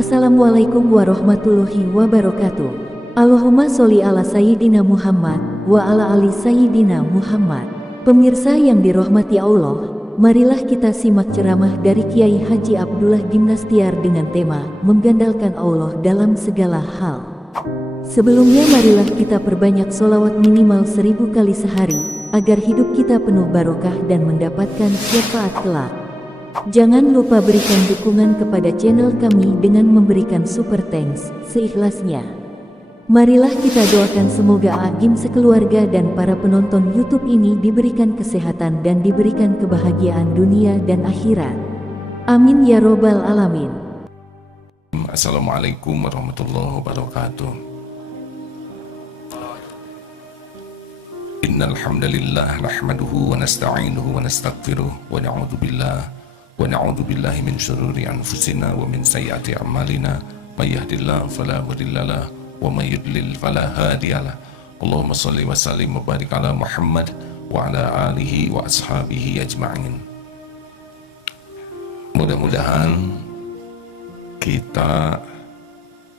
Assalamualaikum warahmatullahi wabarakatuh. Allahumma sholli ala Sayyidina Muhammad wa ala ali Sayyidina Muhammad. Pemirsa yang dirahmati Allah, marilah kita simak ceramah dari Kiai Haji Abdullah Gimnastiar dengan tema Menggandalkan Allah dalam segala hal. Sebelumnya marilah kita perbanyak sholawat minimal 1000 kali sehari, agar hidup kita penuh barokah dan mendapatkan syafaat kelak. Jangan lupa berikan dukungan kepada channel kami dengan memberikan super thanks seikhlasnya. Marilah kita doakan semoga Agim sekeluarga dan para penonton YouTube ini diberikan kesehatan dan diberikan kebahagiaan dunia dan akhirat. Amin ya robbal alamin. Assalamualaikum warahmatullahi wabarakatuh. Innal hamdalillah nahmaduhu wa nasta'inuhu wa nastaghfiruh wa na'udzu billahi min syururi anfusina wa min sayyiati a'malina may yahdihillahu fala mudhillalah wa may yudlil fala hadiyalah. Allahumma shalli wa sallim wa barik ala Muhammad wa ala alihi wa ashabihi ajma'in. Mudah-mudahan kita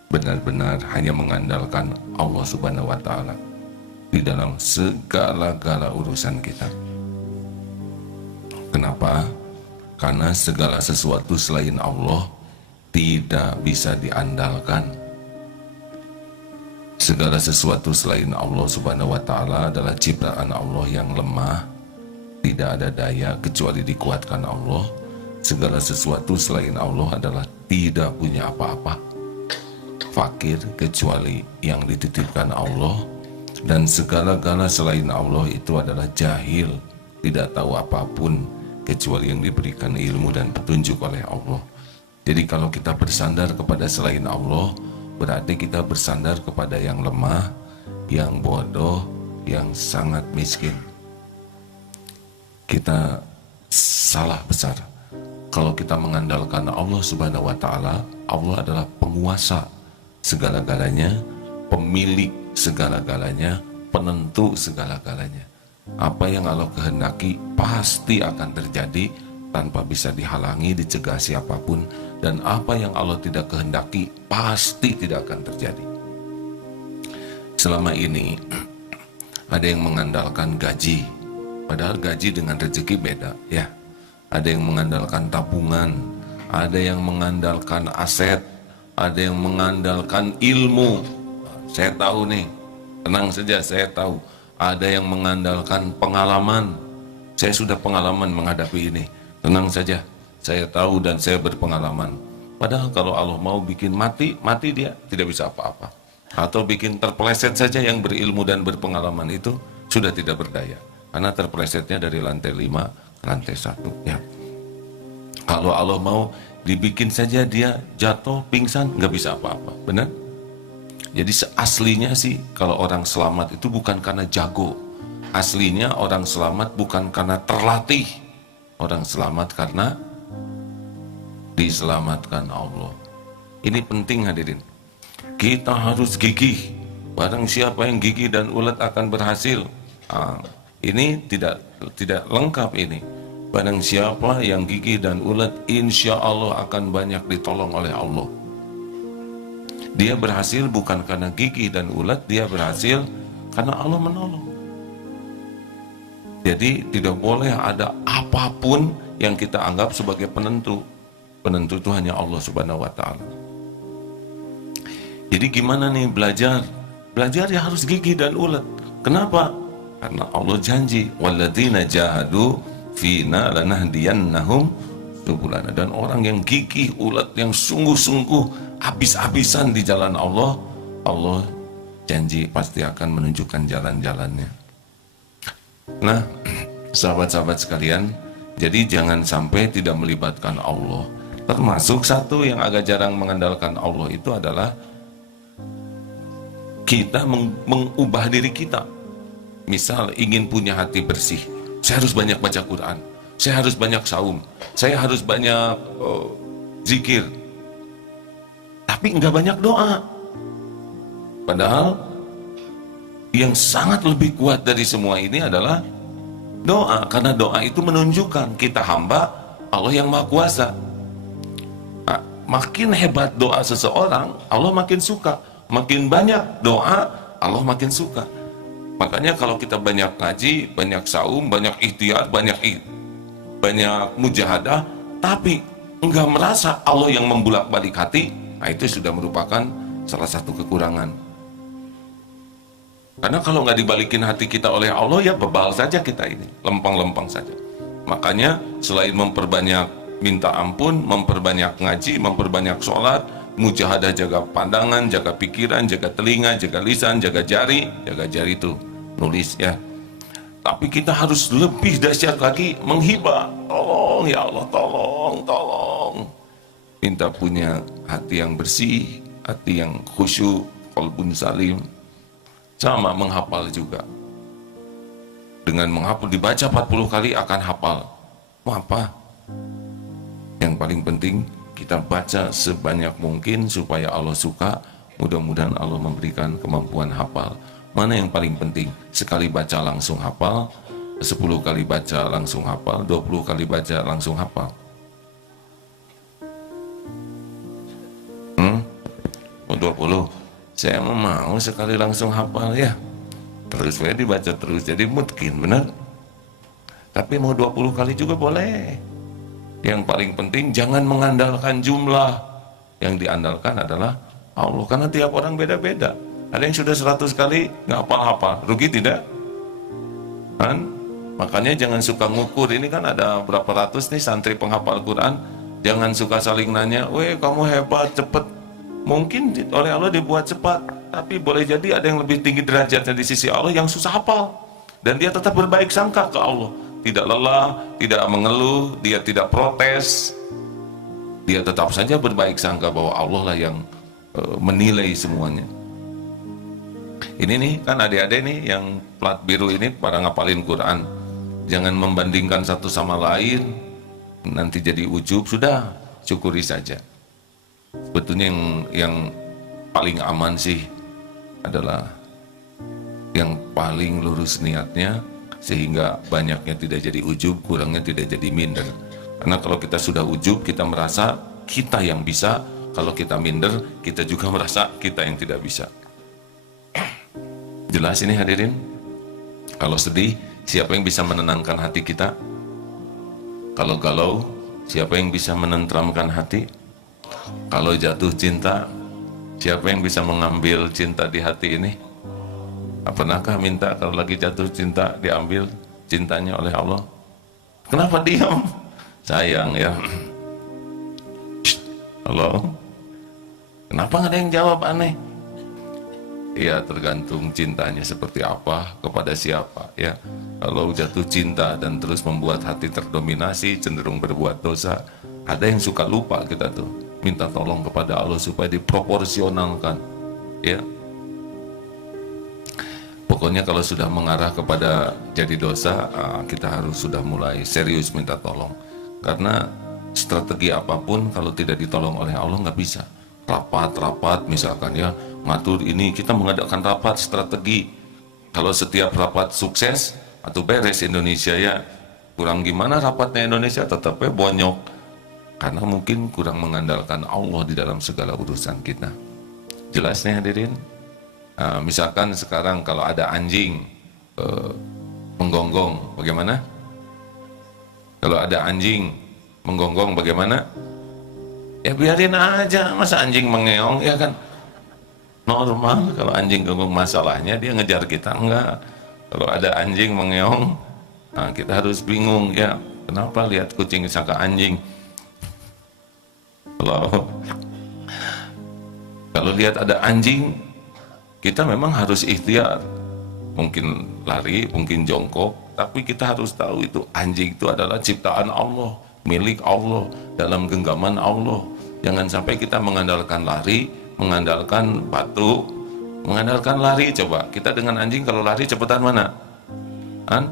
benar-benar hanya mengandalkan Allah Subhanahu wa taala di dalam segala-gala urusan kita. Kenapa? Karena segala sesuatu selain Allah tidak bisa diandalkan. Segala sesuatu selain Allah Subhanahu wa taala adalah ciptaan Allah yang lemah, tidak ada daya kecuali dikuatkan Allah. Segala sesuatu selain Allah adalah tidak punya apa-apa, fakir kecuali yang dititipkan Allah. Dan segala-gala selain Allah itu adalah jahil, tidak tahu apapun kecuali yang diberikan ilmu dan petunjuk oleh Allah. Jadi kalau kita bersandar kepada selain Allah, berarti kita bersandar kepada yang lemah, yang bodoh, yang sangat miskin. Kita salah besar. Kalau kita mengandalkan Allah Subhanahu wa taala, Allah adalah penguasa segala-galanya, pemilik segala-galanya, penentu segala-galanya. Apa yang Allah kehendaki pasti akan terjadi tanpa bisa dihalangi, dicegah siapapun. Dan apa yang Allah tidak kehendaki pasti tidak akan terjadi. Selama ini ada yang mengandalkan gaji, padahal gaji dengan rezeki beda ya. Ada yang mengandalkan tabungan, ada yang mengandalkan aset, ada yang mengandalkan ilmu. Saya tahu nih, tenang saja, saya tahu. Ada yang mengandalkan pengalaman. Saya sudah pengalaman menghadapi ini. Tenang saja, saya tahu dan saya berpengalaman. Padahal kalau Allah mau bikin mati dia tidak bisa apa-apa. Atau bikin terpeleset saja, yang berilmu dan berpengalaman itu sudah tidak berdaya. Karena terpelesetnya dari lantai 5 ke lantai 1 ya. Kalau Allah mau dibikin saja dia jatuh, pingsan, nggak bisa apa-apa. Benar? Jadi aslinya sih kalau orang selamat itu bukan karena jago. Aslinya orang selamat bukan karena terlatih. Orang selamat karena diselamatkan Allah. Ini penting hadirin. Kita harus gigih. Barang siapa yang gigih dan ulet akan berhasil. Ini tidak lengkap ini. Barang siapa yang gigih dan ulet, insya Allah akan banyak ditolong oleh Allah. Dia berhasil bukan karena gigih dan ulet, dia berhasil karena Allah menolong. Jadi tidak boleh ada apapun yang kita anggap sebagai penentu. Penentu itu hanya Allah Subhanahu wa taala. Jadi gimana nih belajar? Belajar ya harus gigih dan ulet. Kenapa? Karena Allah janji, walladzina jahadu fina lanahdiyannahum subulana. Dan orang yang gigih, ulet, yang sungguh-sungguh habis-habisan di jalan Allah, Allah janji pasti akan menunjukkan jalan-jalannya. Nah, sahabat-sahabat sekalian, jadi jangan sampai tidak melibatkan Allah. Termasuk satu yang agak jarang mengandalkan Allah itu adalah kita mengubah diri kita. Misal ingin punya hati bersih, saya harus banyak baca Quran, saya harus banyak saum, saya harus banyak zikir. Tapi enggak banyak doa. Padahal yang sangat lebih kuat dari semua ini adalah doa. Karena doa itu menunjukkan kita hamba Allah yang Maha Kuasa. makin hebat doa seseorang, Allah makin suka. Makin banyak doa, Allah makin suka. Makanya kalau kita banyak ngaji, banyak saum, banyak ikhtiar, banyak mujahadah, tapi enggak merasa Allah yang membulak-balik hati, nah itu sudah merupakan salah satu kekurangan. Karena kalau nggak dibalikin hati kita oleh Allah, ya bebal saja kita ini, lempang-lempang saja. Makanya selain memperbanyak minta ampun, memperbanyak ngaji, memperbanyak sholat, mujahadah, jaga pandangan, jaga pikiran, jaga telinga, jaga lisan, jaga jari itu nulis ya. Tapi kita harus lebih dahsyat lagi menghibah. Tolong ya Allah, tolong. Minta punya hati yang bersih, hati yang khusyuk, qalbun salim. Sama menghafal juga. Dengan menghafal, dibaca 40 kali akan hafal. Mau apa? Yang paling penting kita baca sebanyak mungkin supaya Allah suka. Mudah-mudahan Allah memberikan kemampuan hafal. Mana yang paling penting? Sekali baca langsung hafal, 10 kali baca langsung hafal, 20 kali baca langsung hafal. 20. Saya mau sekali langsung hafal ya. Terus saya dibaca terus, jadi mungkin benar. Tapi mau 20 kali juga boleh. Yang paling penting jangan mengandalkan jumlah. Yang diandalkan adalah Allah. Karena tiap orang beda-beda. Ada yang sudah 100 kali nggak hafal-hafal. Rugi tidak? Kan? Makanya jangan suka ngukur. Ini kan ada berapa ratus nih santri penghafal Quran. Jangan suka saling nanya, weh kamu hebat, cepet. Mungkin oleh Allah dibuat cepat. Tapi boleh jadi ada yang lebih tinggi derajatnya di sisi Allah yang susah hafal. Dan dia tetap berbaik sangka ke Allah. Tidak lelah, tidak mengeluh, dia tidak protes. Dia tetap saja berbaik sangka bahwa Allah lah yang menilai semuanya. Ini nih kan adik-adik nih yang plat biru ini pada ngapalin Quran. Jangan membandingkan satu sama lain, nanti jadi ujub. Sudah, syukuri saja. Sebetulnya yang paling aman sih adalah yang paling lurus niatnya, sehingga banyaknya tidak jadi ujub, kurangnya tidak jadi minder. Karena kalau kita sudah ujub, kita merasa kita yang bisa. Kalau kita minder, kita juga merasa kita yang tidak bisa. Jelas ini hadirin? Kalau sedih, siapa yang bisa menenangkan hati kita? Kalau galau, siapa yang bisa menenteramkan hati? Kalau jatuh cinta, siapa yang bisa mengambil cinta di hati ini? Pernahkah minta kalau lagi jatuh cinta diambil cintanya oleh Allah? Kenapa diam? Sayang ya. Halo? Kenapa nggak ada yang jawab aneh? Ya tergantung cintanya seperti apa, kepada siapa ya. Kalau jatuh cinta dan terus membuat hati terdominasi, cenderung berbuat dosa, ada yang suka lupa kita tuh. Minta tolong kepada Allah supaya diproporsionalkan ya. Pokoknya kalau sudah mengarah kepada jadi dosa, kita harus sudah mulai serius minta tolong. Karena strategi apapun kalau tidak ditolong oleh Allah nggak bisa. Rapat misalkan ya, ngatur ini, kita mengadakan rapat strategi. Kalau setiap rapat sukses atau beres Indonesia ya, kurang gimana rapatnya Indonesia, tetapnya bonyok. Karena mungkin kurang mengandalkan Allah di dalam segala urusan kita. Jelas nih hadirin? Misalkan sekarang kalau ada anjing menggonggong, bagaimana? Kalau ada anjing menggonggong bagaimana? Ya biarin aja, masa anjing mengeong ya kan? Normal. Kalau anjing gonggong, masalahnya dia ngejar kita, enggak. Kalau ada anjing mengeong, nah kita harus bingung ya, kenapa lihat kucing sangka anjing? Kalau lihat ada anjing, kita memang harus ikhtiar. Mungkin lari, mungkin jongkok, tapi kita harus tahu itu anjing itu adalah ciptaan Allah, milik Allah, dalam genggaman Allah. Jangan sampai kita mengandalkan lari, mengandalkan batu, mengandalkan lari. Coba kita dengan anjing kalau lari cepetan mana? Kan?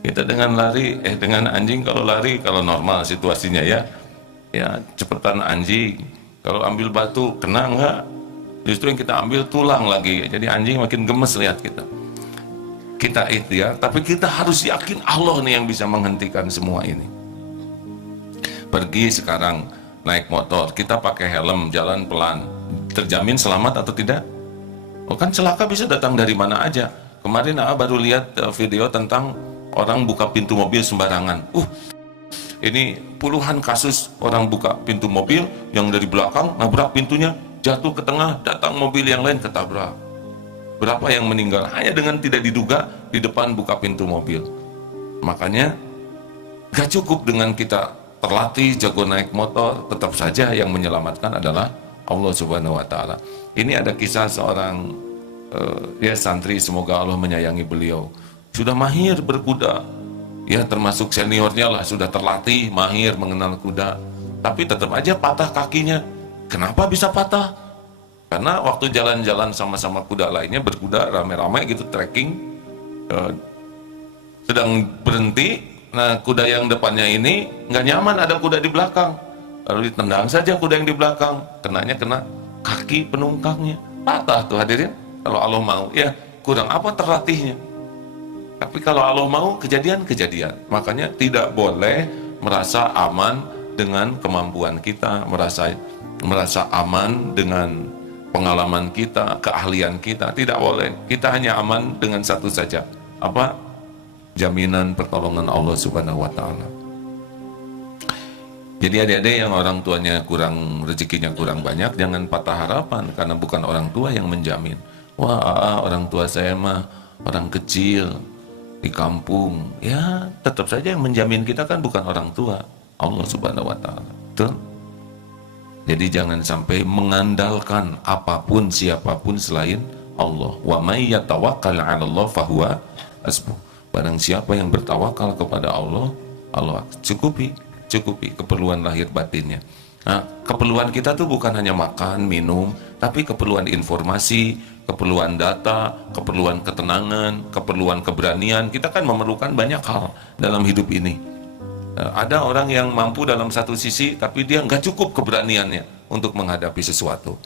Kita dengan lari, dengan anjing kalau lari, kalau normal situasinya ya cepetan anjing. Kalau ambil batu kena enggak? Justru yang kita ambil tulang lagi. Jadi anjing makin gemes lihat kita. Kita ikhtiar, tapi kita harus yakin Allah nih yang bisa menghentikan semua ini. Pergi sekarang naik motor, kita pakai helm, jalan pelan, terjamin selamat atau tidak? Oh kan celaka bisa datang dari mana aja. Kemarin baru lihat video tentang orang buka pintu mobil sembarangan. Ini puluhan kasus orang buka pintu mobil yang dari belakang nabrak pintunya, jatuh ke tengah, datang mobil yang lain ketabrak. Berapa yang meninggal hanya dengan tidak diduga di depan buka pintu mobil. Makanya gak cukup dengan kita terlatih jago naik motor, tetap saja yang menyelamatkan adalah Allah Subhanahu wa Ta'ala. Ini ada kisah seorang santri, semoga Allah menyayangi beliau, sudah mahir berkuda, ya termasuk seniornya lah, sudah terlatih, mahir mengenal kuda, tapi tetap aja patah kakinya. Kenapa bisa patah? Karena waktu jalan-jalan sama-sama kuda lainnya, berkuda rame-rame gitu, trekking, sedang berhenti, nah kuda yang depannya ini nggak nyaman ada kuda di belakang, lalu ditendang saja kuda yang di belakang, kenanya kena kaki penungkangnya, patah tuh hadirin. Kalau Allah mau, ya kurang apa terlatihnya. Tapi kalau Allah mau, kejadian-kejadian. Makanya tidak boleh merasa aman dengan kemampuan kita, merasa aman dengan pengalaman kita, keahlian kita. Tidak boleh. Kita hanya aman dengan satu saja. Apa? Jaminan pertolongan Allah Subhanahu wa Ta'ala. Jadi adik-adik yang orang tuanya rezekinya kurang banyak, jangan patah harapan, karena bukan orang tua yang menjamin. Wah, orang tua saya mah orang kecil di kampung. Ya, tetap saja yang menjamin kita kan bukan orang tua, Allah Subhanahu wa Ta'ala. Betul? Jadi jangan sampai mengandalkan apapun siapapun selain Allah. Wa may yatawakkal 'ala Allah fahuwa hasbuh. Barang siapa yang bertawakal kepada Allah, Allah cukupi keperluan lahir batinnya. Nah, keperluan kita tuh bukan hanya makan, minum, tapi keperluan informasi, keperluan data, keperluan ketenangan, keperluan keberanian. Kita kan memerlukan banyak hal dalam hidup ini. Ada orang yang mampu dalam satu sisi, tapi dia nggak cukup keberaniannya untuk menghadapi sesuatu,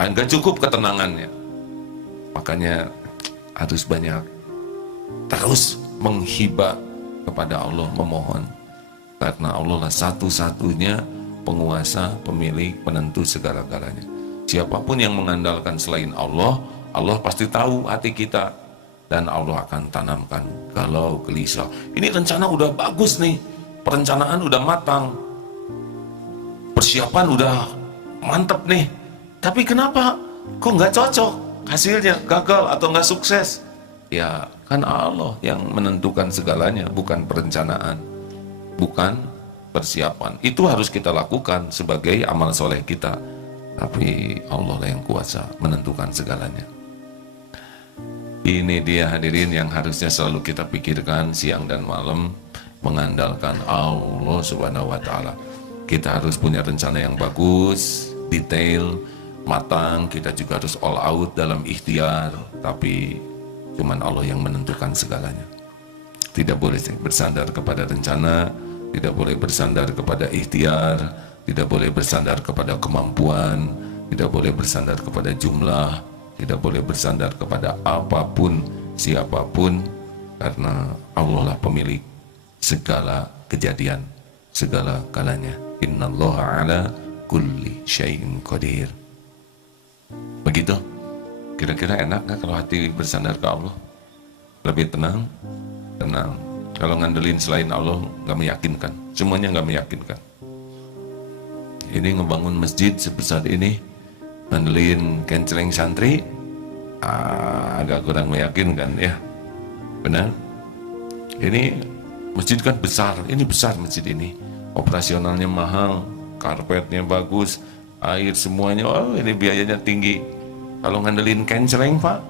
nggak cukup ketenangannya. Makanya harus banyak terus menghibah kepada Allah, memohon, karena Allah lah satu-satunya penguasa, pemilik, penentu segala-galanya. Siapapun yang mengandalkan selain Allah, Allah pasti tahu hati kita, dan Allah akan tanamkan galau, gelisah. Ini rencana udah bagus nih, perencanaan udah matang, persiapan udah mantep nih, tapi kenapa kok nggak cocok hasilnya, gagal atau nggak sukses? Ya kan Allah yang menentukan segalanya, bukan perencanaan, bukan persiapan. Itu harus kita lakukan sebagai amal soleh kita, tapi Allah lah yang kuasa menentukan segalanya. Ini dia hadirin yang harusnya selalu kita pikirkan siang dan malam, mengandalkan Allah Subhanahu wa Ta'ala. Kita harus punya rencana yang bagus, detail, matang. Kita juga harus all out dalam ikhtiar, tapi cuman Allah yang menentukan segalanya. Tidak boleh bersandar kepada rencana, tidak boleh bersandar kepada ikhtiar, tidak boleh bersandar kepada kemampuan, tidak boleh bersandar kepada jumlah, tidak boleh bersandar kepada apapun, siapapun, karena Allah lah pemilik segala kejadian, segala kalanya. Innallaha ala kulli syai'in qadir. Begitu? Kira-kira enak gak kalau hati bersandar ke Allah? Lebih tenang? Tenang. Kalau ngandelin selain Allah gak meyakinkan, semuanya gak meyakinkan. Ini ngebangun masjid sebesar ini, ngandelin kenceleng santri, agak kurang meyakinkan ya. Benar? Ini masjid kan besar, ini besar masjid ini, operasionalnya mahal, karpetnya bagus, air semuanya, ini biayanya tinggi. Kalau ngandelin kenceleng pak,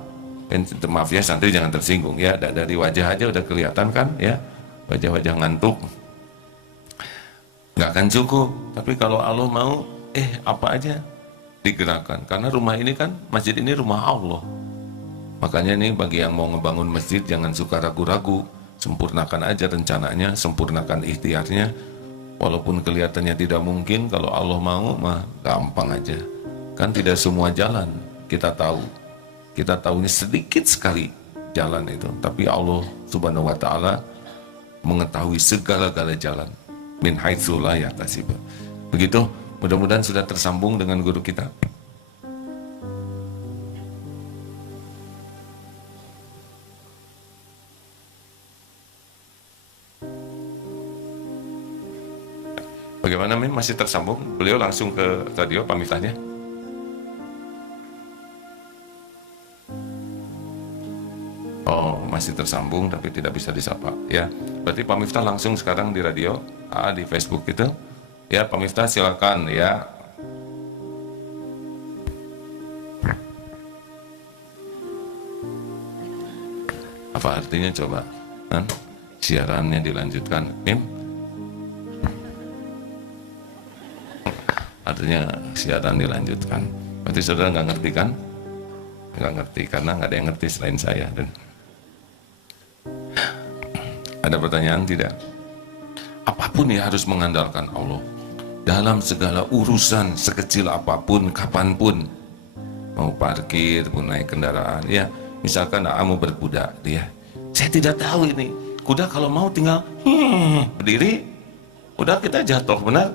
maaf ya santri jangan tersinggung ya, dari wajah aja udah kelihatan kan ya, wajah-wajah ngantuk, nggak akan cukup. Tapi kalau Allah mau, apa aja digerakkan, karena rumah ini kan, masjid ini rumah Allah. Makanya nih bagi yang mau ngebangun masjid jangan suka ragu-ragu, sempurnakan aja rencananya, sempurnakan ikhtiarnya. Walaupun kelihatannya tidak mungkin, kalau Allah mau mah gampang aja. Kan tidak semua jalan kita tahu, kita tahunya sedikit sekali jalan itu, tapi Allah Subhanahu wa Ta'ala mengetahui segala-gala jalan. min haitsu la yahtasib. Begitu, mudah-mudahan sudah tersambung dengan guru kita. Bagaimana Min, masih tersambung? Beliau langsung ke radio Pak Miftahnya. Oh, masih tersambung tapi tidak bisa disapa ya. Berarti Pak Miftah langsung sekarang di radio, di Facebook itu. Ya, Pak Miftah silakan ya. Apa artinya coba? Siarannya dilanjutkan, Mim? Artinya siaran dilanjutkan. Berarti saudara nggak ngerti kan? Nggak ngerti karena nggak ada yang ngerti selain saya. Dan ada pertanyaan tidak? Apapun ya harus mengandalkan Allah dalam segala urusan, sekecil apapun, kapanpun. Mau parkir, mau naik kendaraan, ya. Misalkan kamu berkuda, dia. Saya tidak tahu ini. Kuda kalau mau tinggal berdiri, udah kita jatuh, benar?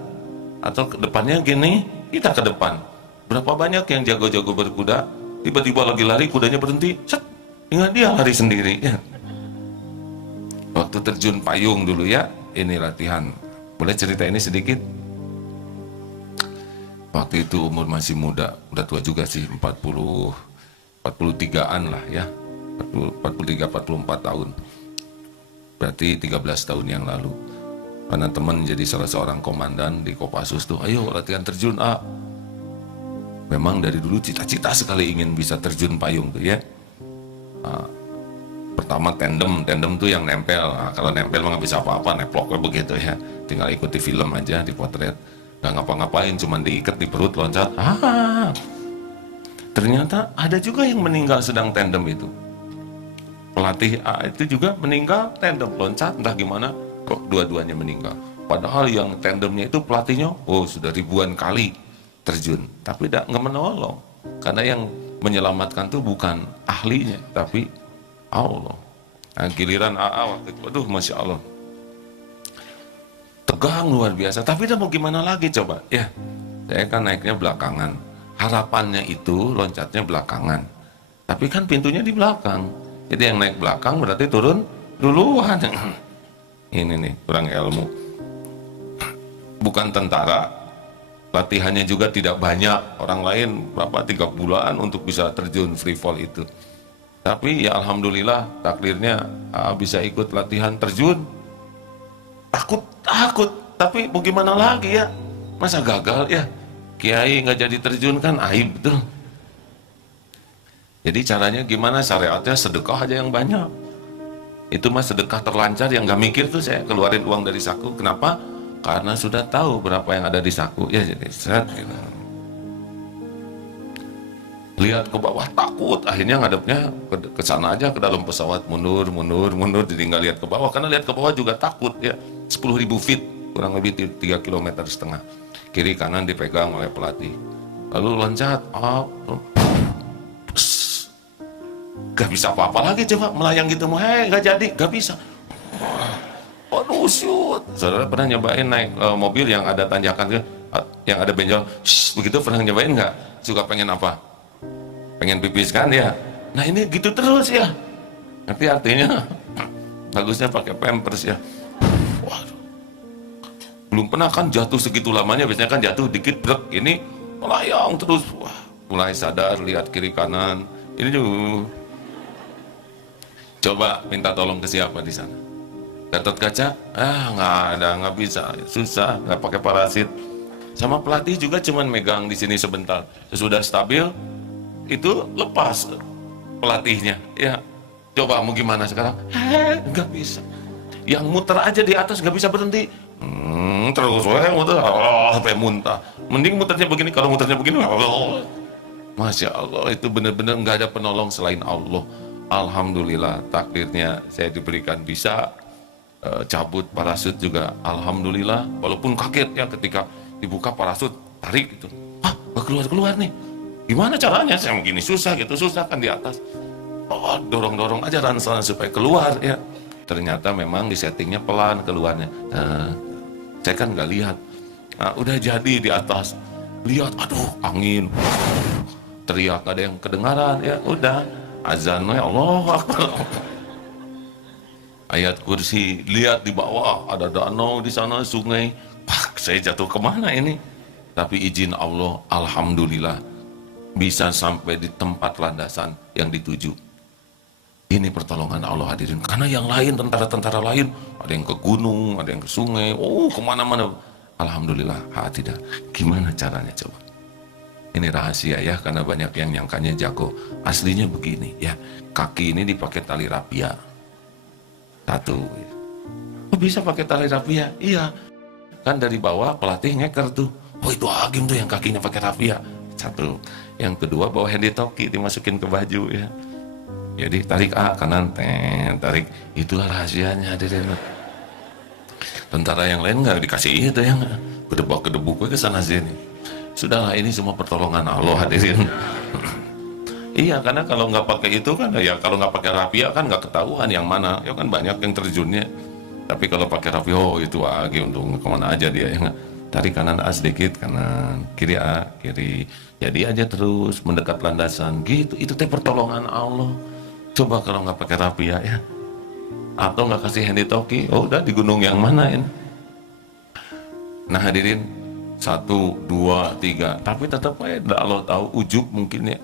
Atau ke depannya gini, kita ke depan. Berapa banyak yang jago-jago berkuda, tiba-tiba lagi lari, kudanya berhenti, set, tinggal dia lari sendiri. Ya. Waktu terjun payung dulu ya, ini latihan. Boleh cerita ini sedikit? Waktu itu umur masih muda, udah tua juga sih, 43-an lah ya, 43-44 tahun. Berarti 13 tahun yang lalu. Karena teman jadi salah seorang komandan di Kopassus tuh, ayo latihan terjun Memang dari dulu cita-cita sekali ingin bisa terjun payung tuh ya. Pertama tandem tuh yang nempel. Kalau nempel mah nggak bisa apa-apa, neplok begitu ya. Tinggal ikuti film aja, dipotret, nggak ngapa-ngapain, cuman diikat di perut loncat. Ternyata ada juga yang meninggal sedang tandem itu. Pelatih itu juga meninggal tandem loncat, entah gimana. Kok dua-duanya meninggal. Padahal yang tandemnya itu pelatihnya, sudah ribuan kali terjun, tapi nggak menolong. Karena yang menyelamatkan tuh bukan ahlinya, tapi Allah. Nah, giliran waktu itu, aduh Masya Allah, tegang luar biasa. Tapi udah mau gimana lagi coba? Ya, saya kan naiknya belakangan. Harapannya itu loncatnya belakangan, tapi kan pintunya di belakang. Jadi yang naik belakang berarti turun duluan. Ini nih, kurang ilmu. Bukan tentara, latihannya juga tidak banyak. Orang lain berapa 3 bulan untuk bisa terjun free fall itu. Tapi ya alhamdulillah takdirnya bisa ikut latihan terjun. Takut, tapi mau gimana lagi ya? Masa gagal ya? Kiai nggak jadi terjun kan aib tuh. Jadi caranya gimana? Syariatnya sedekah aja yang banyak. Itu mah sedekah terlancar yang gak mikir tuh saya keluarin uang dari saku. Kenapa? Karena sudah tahu berapa yang ada di saku. Ya jadi set gitu. Lihat ke bawah takut, akhirnya ngadepnya ke sana aja, ke dalam pesawat, mundur, jadi nggak lihat ke bawah. Karena lihat ke bawah juga takut ya. 10.000 feet, kurang lebih 3,5 km. Kiri kanan dipegang oleh pelatih. Lalu loncat, gak bisa apa-apa lagi, coba melayang gitu, gak jadi, gak bisa. Waduh, shoot. Saudara pernah nyobain naik mobil yang ada tanjakan, yang ada benjol, begitu pernah nyobain nggak? Suka pengen apa? Pengen pipis kan ya? Nah ini gitu terus ya. Nanti artinya bagusnya pakai pampers ya. Waduh. Belum pernah kan jatuh segitu lamanya, biasanya kan jatuh dikit brek, ini melayang terus. Wah, mulai sadar, lihat kiri kanan. Ini juga. Coba minta tolong ke siapa di sana? Gatot Kaca? Nggak ada, nggak bisa, susah, nggak pakai parasit. Sama pelatih juga cuman megang di sini sebentar. Sesudah stabil, itu lepas pelatihnya. Ya, coba mau gimana sekarang? Nggak bisa. Yang muter aja di atas nggak bisa berhenti. Terus muter, sampai muntah. Mending muternya begini, kalau muternya begini, Masya Allah, itu benar-benar nggak ada penolong selain Allah. Alhamdulillah, takdirnya saya diberikan bisa cabut parasut juga. Alhamdulillah, walaupun kaget ya ketika dibuka parasut, tarik gitu. Gak keluar-keluar nih. Gimana caranya? Saya begini susah gitu, susah kan di atas. Dorong-dorong aja ransel supaya keluar ya. Ternyata memang di settingnya pelan keluarnya. Saya kan nggak lihat. Nah, udah jadi di atas, lihat, aduh angin, teriak ada yang kedengaran, ya udah azan, ya Allah Akbar. Ayat kursi, lihat di bawah ada danau di sana, sungai. Pak, saya jatuh kemana ini? Tapi izin Allah, alhamdulillah bisa sampai di tempat landasan yang dituju. Ini pertolongan Allah hadirin. Karena yang lain, tentara-tentara lain, ada yang ke gunung, ada yang ke sungai, kemana-mana. Alhamdulillah, tidak. Gimana caranya coba? Ini rahasia ya, karena banyak yang nyangkanya jago. Aslinya begini ya, kaki ini dipakai tali rapia. Satu. Oh, bisa pakai tali rapia? Iya. Kan dari bawah pelatih ngeker tuh. Oh, itu Agim tuh yang kakinya pakai rapia. Satu. Yang kedua bawa handy-talkie dimasukin ke baju ya. Jadi tarik kanan, tarik. Itulah rahasianya hadirin. Tentara yang lain nggak dikasih itu yang kedebuk ke sana sini. Sudahlah, ini semua pertolongan Allah hadirin. Iya, karena kalau nggak pakai itu kan ya, kalau nggak pakai rapia kan nggak ketahuan yang mana. Ya kan banyak yang terjunnya. Tapi kalau pakai rapia, itu lagi untuk kemana aja dia ya. Tarik kanan sedikit, kanan, kiri kiri. Jadi aja terus mendekat landasan gitu. Itu teh pertolongan Allah. Coba kalau nggak pakai rapia ya, atau nggak kasih handy-talkie, udah di gunung yang mana ini? Nah hadirin, 1, 2, 3, tapi tetap aja Allah tahu ujub mungkin ya.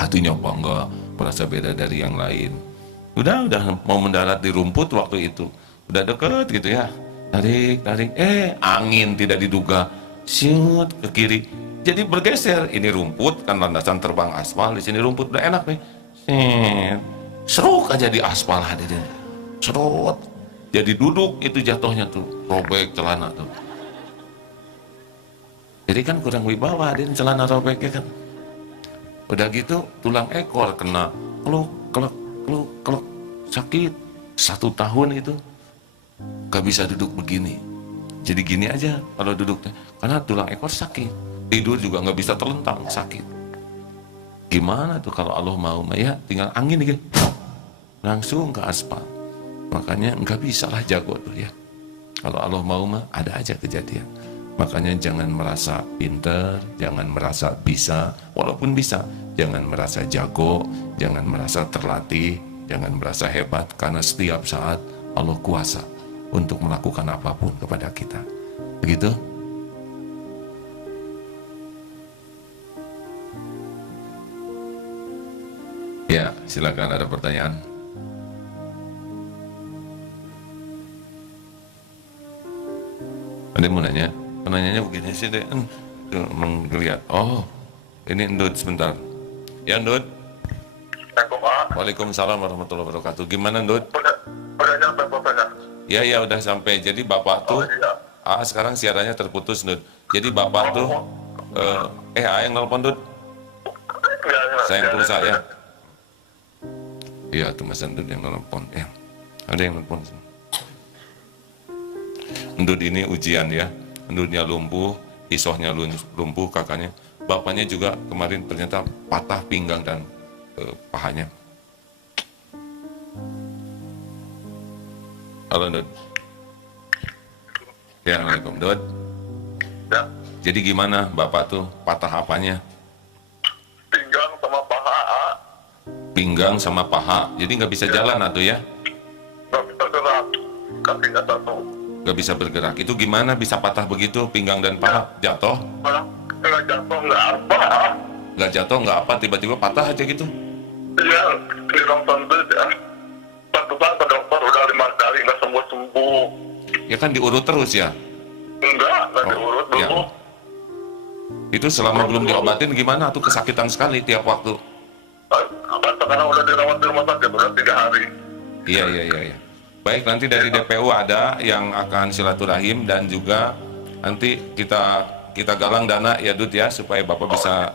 Hatinya bangga, merasa beda dari yang lain. Udah mau mendarat di rumput waktu itu, udah deket gitu ya. Tarik, angin tidak diduga, siut ke kiri. Jadi bergeser, ini rumput kan landasan terbang aspal, di sini rumput udah enak nih. Seruk aja di aspal hadirin. Serut. Jadi duduk itu jatuhnya tuh, robek celana tuh. Jadi kan kurang wibawa hadirin celana robeknya kan. Udah gitu tulang ekor kena keluk sakit 1 tahun itu. Gak bisa duduk begini. Jadi gini aja kalau duduknya, karena tulang ekor sakit. Tidur juga gak bisa terlentang, sakit. Gimana tuh kalau Allah mau ya, tinggal angin nih langsung ke aspal. Makanya nggak bisa lah jago tuh ya. Kalau Allah mau mah ada aja kejadian. Makanya jangan merasa pinter, jangan merasa bisa, walaupun bisa, jangan merasa jago, jangan merasa terlatih, jangan merasa hebat, karena setiap saat Allah kuasa untuk melakukan apapun kepada kita. Begitu? Ya, silakan, ada pertanyaan. Ada yang mau nanya? Penanyanya begini sih deh, melihat. Oh, ini Ndud sebentar. Ya Ndud. Waalaikumsalam warahmatullahi wabarakatuh. Gimana Ndud? Udah nyampe bapaknya. Ya udah sampai. Jadi bapak tuh, Iya. sekarang siarannya terputus Ndud. Jadi bapak tuh, yang nelpon Ndud. Saya yang pulsa ya. Iya tuh Mas Ndud yang nelpon. Ada yang nelpon. Ndud ini ujian ya. Ndudnya lumpuh, isohnya lumpuh, kakaknya. Bapaknya juga kemarin ternyata patah pinggang dan pahanya. Halo Ndud. Ya, Assalamualaikum Ndud. Ya, Jadi gimana bapak tuh, patah apanya? pinggang sama paha. Pinggang sama paha. Jadi nggak bisa jalan atuh ya? Nggak bisa gerak. Kakinya satu. Nggak bisa bergerak. Itu gimana bisa patah begitu, pinggang dan paha? Jatuh? Malah nggak jatuh, nggak apa. Nggak jatuh, nggak apa, tiba-tiba patah aja gitu? Iya, di dokter ya. Pantesan ke dokter udah 5 kali nggak sembuh-sembuh. Ya kan diurut terus ya? Nggak diurut ya. dulu. Itu selama belum diobatin gimana tuh, kesakitan sekali tiap waktu? Sekarang udah dirawat di rumah sakit udah 3 hari. Iya. Baik, nanti dari DPU ada yang akan silaturahim dan juga nanti kita galang dana ya Dut ya, supaya Bapak bisa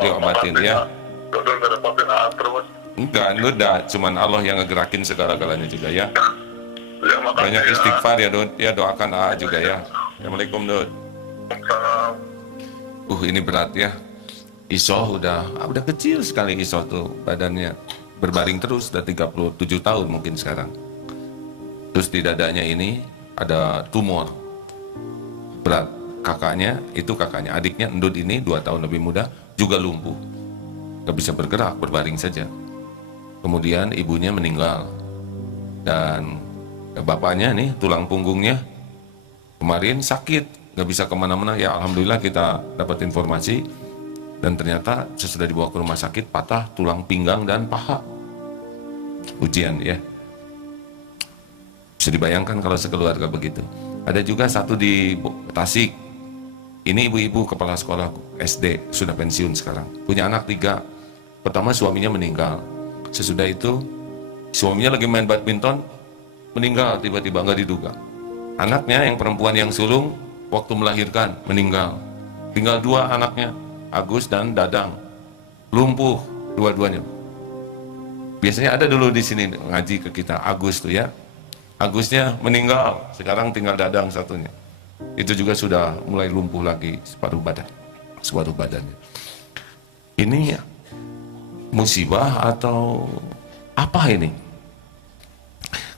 diobatin ya. Udah ngerepotin terus. Enggak, cuman Allah yang ngegerakin segala-galanya juga ya. Ya, makasih Banyak ya. istighfar ya Dut, ya doakan juga ya. Assalamualaikum Dut. Salam. Ini berat ya. Isoh udah kecil sekali Isoh tuh, badannya berbaring terus, udah 37 tahun mungkin sekarang. Terus di dadanya ini ada tumor. berat. Kakaknya, adiknya Endut ini 2 tahun lebih muda juga lumpuh, gak bisa bergerak, berbaring saja. Kemudian ibunya meninggal dan bapaknya nih tulang punggungnya kemarin sakit, gak bisa kemana-mana. Ya alhamdulillah kita dapat informasi dan ternyata sesudah dibawa ke rumah sakit patah tulang pinggang dan paha. Ujian ya. Bisa dibayangkan kalau sekeluarga begitu. Ada juga satu di Tasik. Ini ibu-ibu kepala sekolah SD, sudah pensiun sekarang. Punya anak 3. Pertama suaminya meninggal. Sesudah itu suaminya lagi main badminton, meninggal tiba-tiba, nggak diduga. Anaknya yang perempuan yang sulung waktu melahirkan meninggal. Tinggal 2 anaknya, Agus dan Dadang. Lumpuh dua-duanya. Biasanya ada dulu di sini ngaji ke kita Agus tuh ya. Agusnya meninggal, sekarang tinggal Dadang satunya. Itu juga sudah mulai lumpuh lagi separuh badannya. Ini musibah atau apa ini?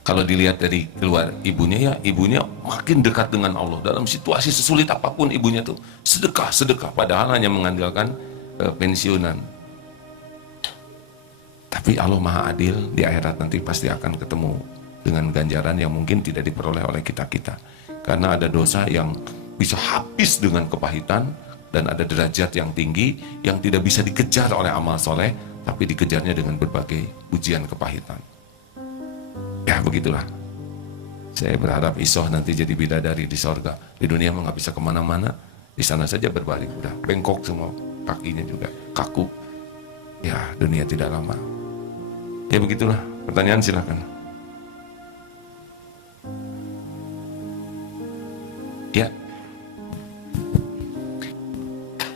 Kalau dilihat dari keluar ibunya ya, ibunya makin dekat dengan Allah. Dalam situasi sesulit apapun ibunya tuh sedekah, padahal hanya mengandalkan pensiunan. Tapi Allah Maha Adil, di akhirat nanti pasti akan ketemu dengan ganjaran yang mungkin tidak diperoleh oleh kita-kita. Karena ada dosa yang bisa habis dengan kepahitan, dan ada derajat yang tinggi yang tidak bisa dikejar oleh amal soleh, tapi dikejarnya dengan berbagai ujian kepahitan. Ya begitulah. Saya berharap Isoh nanti jadi bidadari di sorga. Di dunia mah nggak bisa kemana-mana, di sana saja berbaring, udah bengkok semua, kakinya juga kaku. Ya dunia tidak lama. Ya begitulah. Pertanyaan silakan. Ya.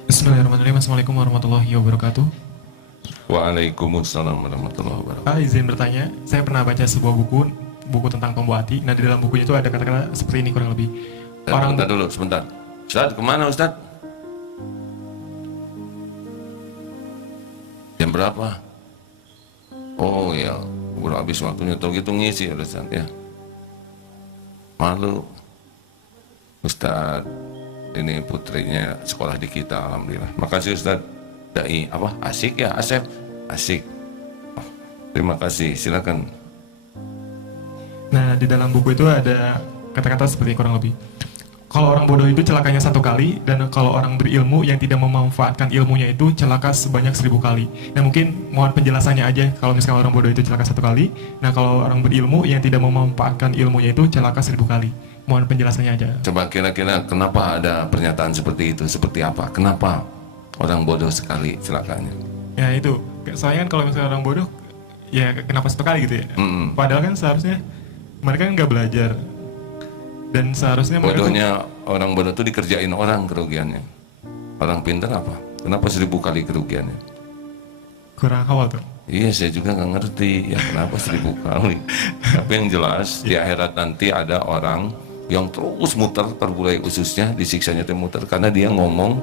Bismillahirrahmanirrahim. Assalamualaikum warahmatullahi wabarakatuh. Waalaikumsalam warahmatullahi wabarakatuh. Izin bertanya, saya pernah baca sebuah buku tentang pembuah hati. Nah, di dalam bukunya itu ada kata-kata seperti ini kurang lebih. Sebentar. Ustaz, kemana Ustaz? Jam berapa? Oh ya, udah habis waktunya, tau gitu ngisi Ustaz ya. Malu. Ustaz, ini putrinya sekolah di kita, alhamdulillah. Makasih Ustaz. Dai apa? Asik ya, Asep. Asik. Terima kasih, silakan. Nah, di dalam buku itu ada kata-kata seperti kurang lebih. Kalau orang bodoh itu celakanya 1 kali, dan kalau orang berilmu yang tidak memanfaatkan ilmunya itu celaka sebanyak 1000 kali. Nah, mungkin mohon penjelasannya aja kalau misalkan orang bodoh itu celaka 1 kali. Nah, kalau orang berilmu yang tidak memanfaatkan ilmunya itu celaka 1000 kali. Mohon penjelasannya aja. Coba kira-kira kenapa ada pernyataan seperti itu? Seperti apa? Kenapa orang bodoh sekali celakanya? Ya itu, soalnya kan kalau misalkan orang bodoh, ya kenapa 1 kali gitu ya? Padahal kan seharusnya mereka nggak belajar. Dan seharusnya bodohnya orang bodoh itu dikerjain orang kerugiannya. Orang pintar apa? Kenapa 1000 kali kerugiannya? Kurang awal tuh. Iya, saya juga nggak ngerti ya kenapa 1000 kali. Tapi yang jelas di akhirat nanti ada orang yang terus muter terbulai ususnya, disiksanya muter karena dia ngomong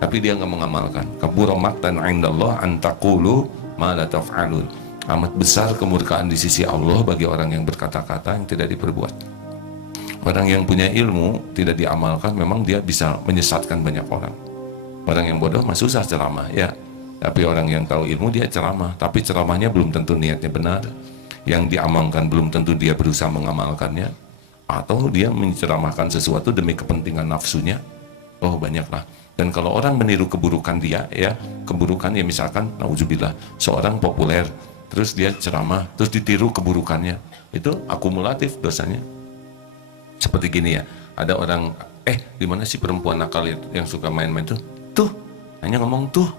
tapi dia nggak mengamalkan. Kabura maqtan 'indallah an taqulu ma la taf'alun. Amat besar kemurkaan di sisi Allah bagi orang yang berkata-kata yang tidak diperbuat. Orang yang punya ilmu tidak diamalkan, memang dia bisa menyesatkan banyak orang. Orang yang bodoh mah susah ceramah ya. Tapi orang yang tahu ilmu dia ceramah, tapi ceramahnya belum tentu niatnya benar. Yang diamalkan belum tentu dia berusaha mengamalkannya, atau dia menceramahkan sesuatu demi kepentingan nafsunya. Oh banyaklah. Dan kalau orang meniru keburukan dia ya, keburukan ya misalkan nauzubillah, seorang populer terus dia ceramah terus ditiru keburukannya, itu akumulatif dosanya. Seperti gini ya, ada orang di mana sih perempuan nakal yang suka main-main tuh hanya ngomong tuh,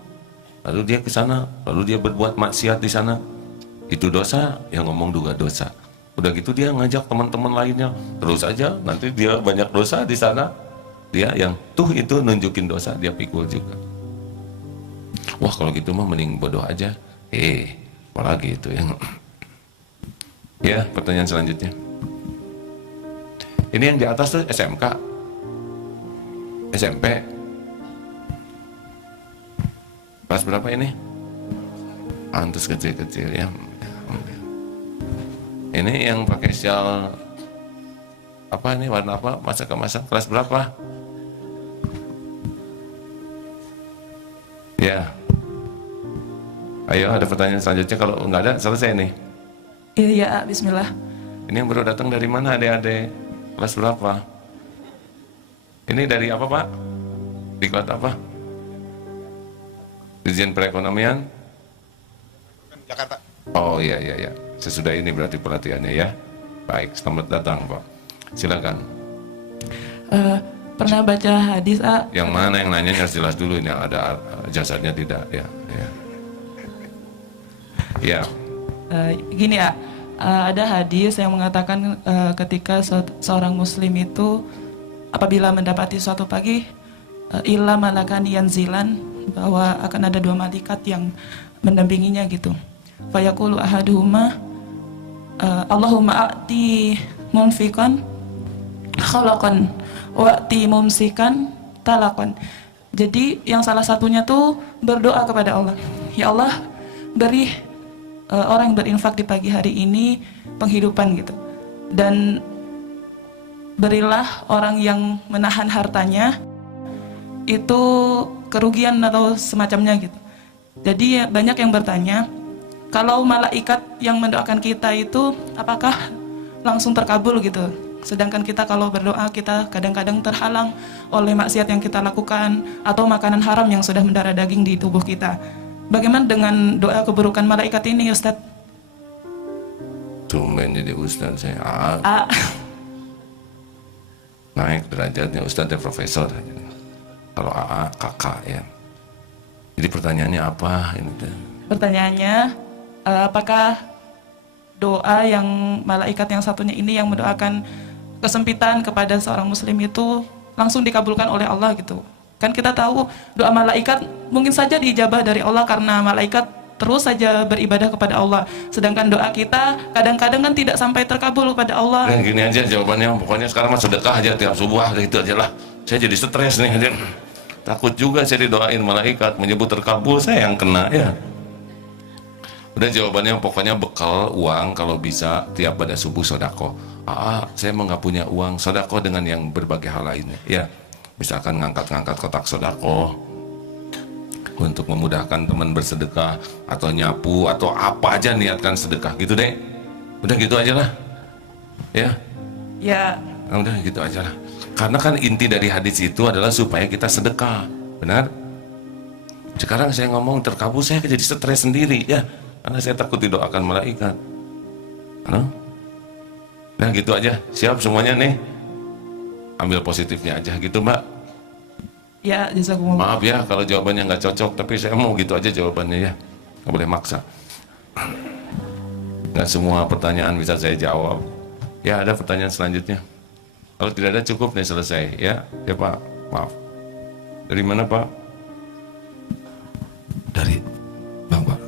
lalu dia ke sana, lalu dia berbuat maksiat di sana, itu dosa, yang ngomong juga dosa. Udah gitu dia ngajak teman-teman lainnya, terus aja nanti dia banyak dosa di sana, dia yang tuh itu nunjukin dosa, dia pikul juga. Wah kalau gitu mah mending bodoh aja. Apalagi itu yang ya. Pertanyaan selanjutnya, ini yang di atas tuh SMK, SMP, kelas berapa ini? Antus kecil-kecil ya. Ini yang pakai sial apa ini, warna apa, masak kelas berapa? Ya. Ayo, ada pertanyaan selanjutnya. Kalau nggak ada, selesai nih. Iya, bismillah. Ini yang baru datang dari mana, adik-adik? Kelas berapa? Ini dari apa, Pak? Diklat apa? Dirjen Perekonomian? Jakarta. Oh iya. Sesudah ini berarti pelatihannya ya. Baik, selamat datang, Pak. Silakan. Pernah baca hadis, Yang mana yang nanya harus jelas dulu, ini ada jasadnya tidak ya. Ya. Gini ada hadis yang mengatakan ketika seorang muslim itu apabila mendapati suatu pagi illa malakan yanzilan, bahwa akan ada 2 malaikat yang mendampinginya gitu. Fayaqulu ahaduhuma Allahumma a'ti mumfikan khalaqan wa'ti mumsikan talaqan. Jadi yang salah satunya tuh berdoa kepada Allah, ya Allah beri orang yang berinfak di pagi hari ini penghidupan gitu, dan berilah orang yang menahan hartanya itu kerugian atau semacamnya gitu. Jadi banyak yang bertanya, kalau malaikat yang mendoakan kita itu apakah langsung terkabul gitu, sedangkan kita kalau berdoa kita kadang-kadang terhalang oleh maksiat yang kita lakukan atau makanan haram yang sudah mendarah daging di tubuh kita. Bagaimana dengan doa keburukan malaikat ini, Ustadz? Tumben jadi Ustadz saya. Naik derajatnya, Ustadz dan Profesor. Kalau AA, kakak ya. Jadi pertanyaannya apa ini? Pertanyaannya, apakah doa yang malaikat yang satunya ini yang mendoakan kesempitan kepada seorang muslim itu langsung dikabulkan oleh Allah gitu? Kan kita tahu doa malaikat mungkin saja diijabah dari Allah karena malaikat terus saja beribadah kepada Allah. Sedangkan doa kita kadang-kadang kan tidak sampai terkabul kepada Allah. Dan gini aja jawabannya, pokoknya sekarang mah sedekah aja tiap subuh, gitu aja lah. Saya jadi stres nih, takut juga saya didoain malaikat menyebut terkabul, saya yang kena ya. Udah jawabannya pokoknya bekal uang kalau bisa tiap pada subuh sodako. Saya mau nggak punya uang, sodako dengan yang berbagai hal lainnya ya. Misalkan ngangkat-ngangkat kotak sodako untuk memudahkan teman bersedekah, atau nyapu, atau apa aja niatkan sedekah gitu deh. Udah gitu aja lah ya. Nah, udah gitu aja lah, karena kan inti dari hadis itu adalah supaya kita sedekah, benar? Sekarang saya ngomong terkabul, saya jadi stres sendiri ya, karena saya takut didoakan malaikat. Nah gitu aja, siap semuanya nih, ambil positifnya aja gitu Mbak. Ya, jazakumullah. Maaf ya kalau jawabannya nggak cocok, tapi saya mau gitu aja jawabannya ya, nggak boleh maksa. Nggak semua pertanyaan bisa saya jawab. Ya, ada pertanyaan selanjutnya? Kalau tidak ada cukup nih, selesai ya. Ya Pak, maaf. Dari mana Pak? Dari Bapak.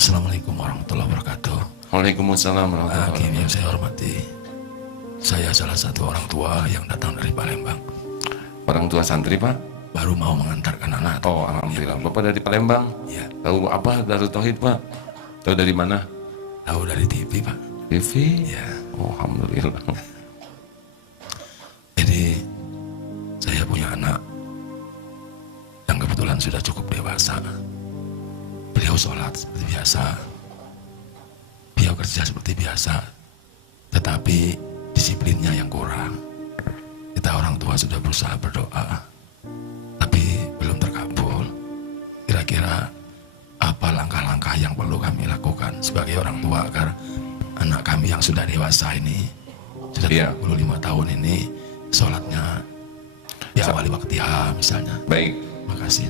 Assalamualaikum warahmatullahi wabarakatuh. Waalaikumsalam warahmatullahi Hakim yang wabarakatuh. saya hormati, saya salah satu orang tua yang datang dari Palembang. Orang tua santri Pak? Baru mau mengantarkan anak. Oh alhamdulillah. Bapak dari Palembang? Ya, Tahu apa Darut Tauhid Pak? Tahu dari mana? tahu dari TV Pak. TV? Ya, Oh alhamdulillah. jadi saya punya anak yang kebetulan sudah cukup dewasa. Beliau sholat seperti biasa, beliau kerja seperti biasa, tetapi disiplinnya yang kurang. Kita orang tua sudah berusaha berdoa, tapi belum terkabul. Kira-kira apa langkah-langkah yang perlu kami lakukan sebagai orang tua agar anak kami yang sudah dewasa ini, sudah Iya. 35 tahun ini, sholatnya diawali waktiha misalnya. Baik. Terima kasih.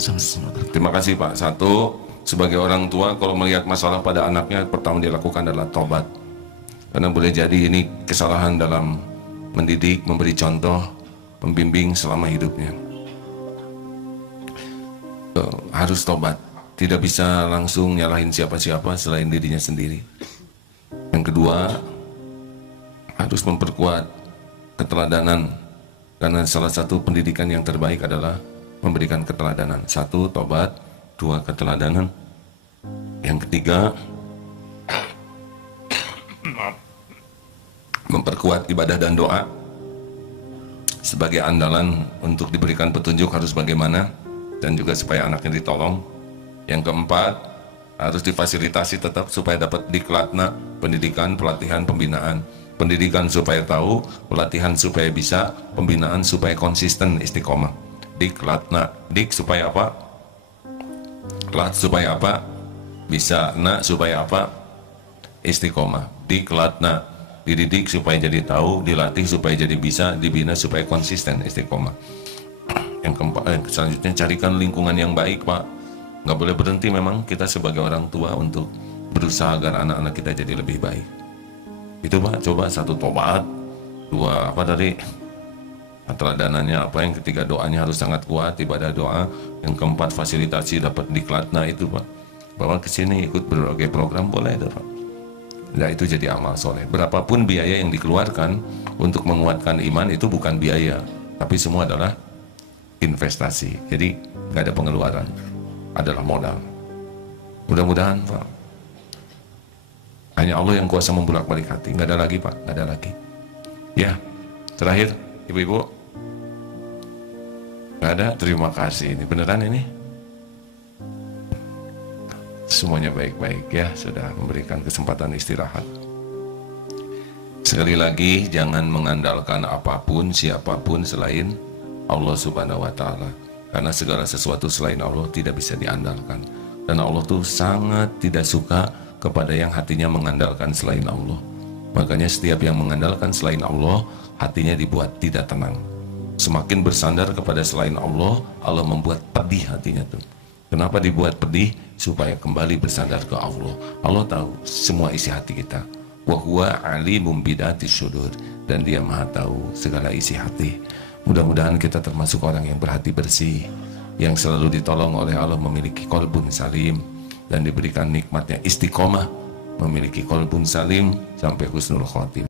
Terima kasih Pak. Satu, sebagai orang tua kalau melihat masalah pada anaknya, pertama dilakukan adalah tobat. Karena boleh jadi ini kesalahan dalam mendidik, memberi contoh, membimbing selama hidupnya. Harus tobat. Tidak bisa langsung nyalahin siapa-siapa selain dirinya sendiri. Yang kedua, harus memperkuat keteladanan. Karena salah satu pendidikan yang terbaik adalah memberikan keteladanan. Satu, tobat. Dua, keteladanan. Yang ketiga, memperkuat ibadah dan doa sebagai andalan untuk diberikan petunjuk harus bagaimana. dan juga supaya anaknya ditolong. Yang keempat, harus difasilitasi tetap supaya dapat diklatna, pendidikan, pelatihan, pembinaan. Pendidikan supaya tahu, pelatihan supaya bisa, pembinaan supaya konsisten, istiqomah. Diklatna, dik supaya apa? Lat supaya apa? Bisa, na supaya apa? Istiqomah. Diklatna, dididik supaya jadi tahu, dilatih supaya jadi bisa, dibina supaya konsisten, istiqomah. Yang keempat, selanjutnya carikan lingkungan yang baik, Pak. Nggak boleh berhenti memang kita sebagai orang tua untuk berusaha agar anak-anak kita jadi lebih baik. Itu Pak, coba satu tobat, dua apa tadi? Teladanannya apa, yang ketiga doanya harus sangat kuat, ibadah doa, yang keempat fasilitasi dapat diklatna itu Pak. Bawa ke sini ikut berbagai program boleh itu Pak. Nah itu jadi amal soleh. Berapapun biaya yang dikeluarkan untuk menguatkan iman itu bukan biaya, tapi semua adalah investasi. Jadi nggak ada pengeluaran, adalah modal. Mudah-mudahan Pak, hanya Allah yang kuasa membulak-balik hati. Nggak ada lagi Pak, nggak ada lagi. Ya, terakhir ibu-ibu, nggak ada. Terima kasih. Ini beneran ini. Semuanya baik-baik ya, sudah memberikan kesempatan istirahat. Sekali lagi, jangan mengandalkan apapun, siapapun selain Allah Subhanahu wa Ta'ala, karena segala sesuatu selain Allah tidak bisa diandalkan. Dan Allah tuh sangat tidak suka kepada yang hatinya mengandalkan selain Allah. Makanya setiap yang mengandalkan selain Allah, hatinya dibuat tidak tenang. Semakin bersandar kepada selain Allah, Allah membuat pedih hatinya tuh. Kenapa dibuat pedih? Supaya kembali bersandar ke Allah. Allah tahu semua isi hati kita. Wa huwa alimum bidatis sudur, dan Dia Maha tahu segala isi hati. Mudah-mudahan kita termasuk orang yang berhati bersih, yang selalu ditolong oleh Allah memiliki qalbun salim, dan diberikan nikmatnya istiqomah, memiliki qalbun salim sampai husnul khotimah.